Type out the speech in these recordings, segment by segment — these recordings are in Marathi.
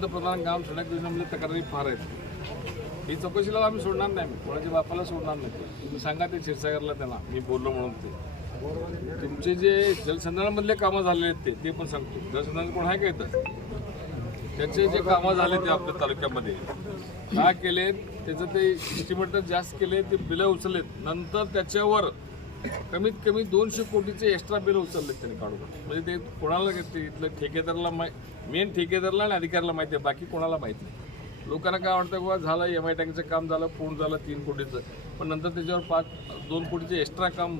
ग्राम सडक योजनेमध्ये तक्रारी फार आहेत. ही चौकशीला आम्ही सोडणार नाही. आम्ही. कोणाच्या बापाला सोडणार नाही. तुम्ही सांगा ते क्षीरसागरला त्यांना. मी बोललो म्हणून ते. तुमचे जे जलसंधारणमधले कामं झालेले आहेत ते ते पण सांगतो. जलसंधारण कोण आहे का इथं? त्याचे जे कामं झाले ते आपल्या तालुक्यामध्ये. काय केले त्याचं ते एस्टिमेटर जास्त केले ते बिलं उचलेत नंतर त्याच्यावर कमीत कमी दोनशे कोटीचे एक्स्ट्रा बिल उचललेत त्यांनी काढून. म्हणजे ते कोणाला इथलं ठेकेदाराला मेन ठेकेदारला आणि अधिकाऱ्याला माहिती आहे बाकी कोणाला माहिती नाही. लोकांना काय वाटतं बाबा झालं एम आय टँकचं काम झालं पूर्ण झालं तीन कोटीचं. पण नंतर त्याच्यावर पाच दोन कोटीचे एक्स्ट्रा काम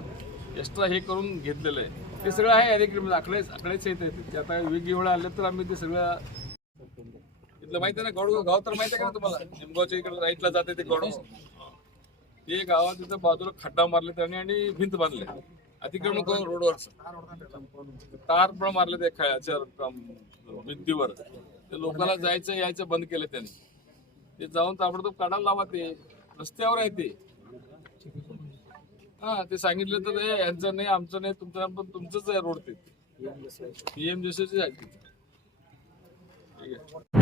एक्स्ट्रा हे करून घेतलेलं आहे. ते सगळं आहे अधिकारी म्हणजे आकडे आकडेच येत आहेत. ते आता वेगळी वेळा आले तर आम्ही ते सगळं इथलं माहिती आहे ना गौडगाव गाव तर माहिती आहे का तुम्हाला? निमगावच्या इकडे राईटला जाते ते गौडगाव ते गावात तिथं बाजूला खड्डा मारले त्याने आणि भिंत बांधली. अतिक्रमण करून रोडवर. तार पण मारले ते खेळाच्या भिंतीवर. ते लोकांना जायचं यायचं बंद केलं त्यांनी. ते जाऊन ताबडतोब काढायला लावा ते. रस्त्यावर आहे ते. हा ते सांगितलं तर यांचं नाही आमचं नाही तुमचं पण तुमचंच आहे रोड ते. पीएमजेसीचे आहे ते. ठीक आहे.